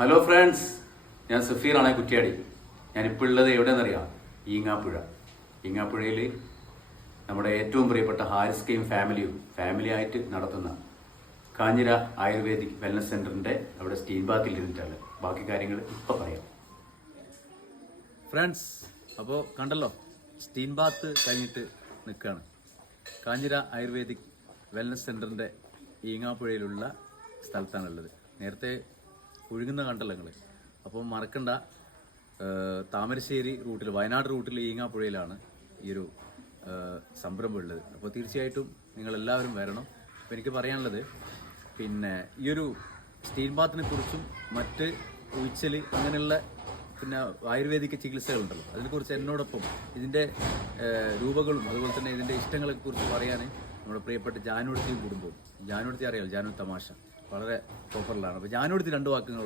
Hello friends, ഞാൻ സഫീറാണ് കുറ്റ്യാടി. ഞാനിപ്പോൾ ഉള്ളത് എവിടെയെന്നറിയാം? ഈങ്ങാപ്പുഴയിൽ നമ്മുടെ ഏറ്റവും പ്രിയപ്പെട്ട ഹാരിസ് കെയും ഫാമിലിയായിട്ട് നടത്തുന്ന കാഞ്ഞിര ആയുർവേദിക് വെൽനസ് സെൻ്ററിൻ്റെ അവിടെ സ്റ്റീം ബാത്തിൽ ഇരുന്നിട്ടാണ്. ബാക്കി കാര്യങ്ങൾ ഇപ്പോൾ പറയാം. ഫ്രണ്ട്സ്, അപ്പോൾ കണ്ടല്ലോ, സ്റ്റീം ബാത്ത് കഴിഞ്ഞിട്ട് നിൽക്കുകയാണ്. Kanjira ayurvedic wellness സെൻ്ററിൻ്റെ ഈങ്ങാപ്പുഴയിലുള്ള സ്ഥലത്താണുള്ളത്. നേരത്തെ ഒഴുകുന്ന കണ്ടല്ലോ നിങ്ങൾ. അപ്പോൾ മറക്കണ്ട, താമരശ്ശേരി റൂട്ടിൽ, വയനാട് റൂട്ടിൽ ഈങ്ങാപ്പുഴയിലാണ് ഈ ഒരു സംരംഭം ഉള്ളത്. അപ്പോൾ തീർച്ചയായിട്ടും നിങ്ങളെല്ലാവരും വരണം. അപ്പോൾ എനിക്ക് പറയാനുള്ളത്, പിന്നെ ഈ ഒരു സ്റ്റീം ബാത്തിനെ കുറിച്ചും മറ്റ് ഉഴിച്ചൽ അങ്ങനെയുള്ള പിന്നെ ആയുർവേദിക ചികിത്സകളുണ്ടല്ലോ, അതിനെക്കുറിച്ച് എന്നോടൊപ്പം ഇതിൻ്റെ രൂപകളും അതുപോലെ തന്നെ ഇതിൻ്റെ ഇഷ്ടങ്ങളെ കുറിച്ച് പറയാൻ നമ്മുടെ പ്രിയപ്പെട്ട ജാനുടുത്തിയും കുടുംബവും. ജാനുടുത്തി അറിയാമല്ലോ, ജാനു തമാശ വളരെ പ്രോപ്പറിലാണ്. അപ്പോൾ ജാനുടുത്തി രണ്ട് വാക്കുകൾ